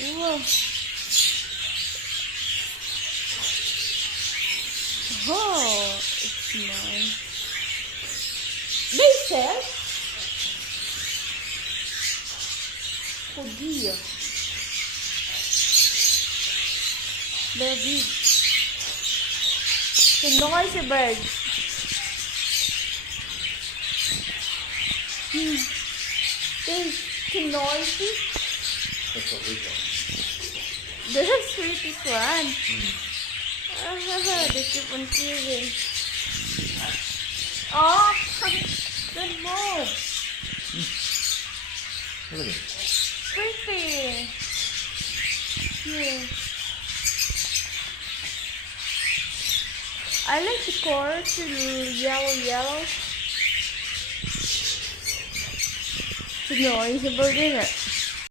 Whoa. Oh, it's nice. They sell? Oh dear. They're big. The noisy bird. They're noisy. That's what we got. The sweetest one. They keep on killing. Oh, good move. Look at it. Pretty. Yeah. I like the color to yellow. It's noisy bird, isn't it?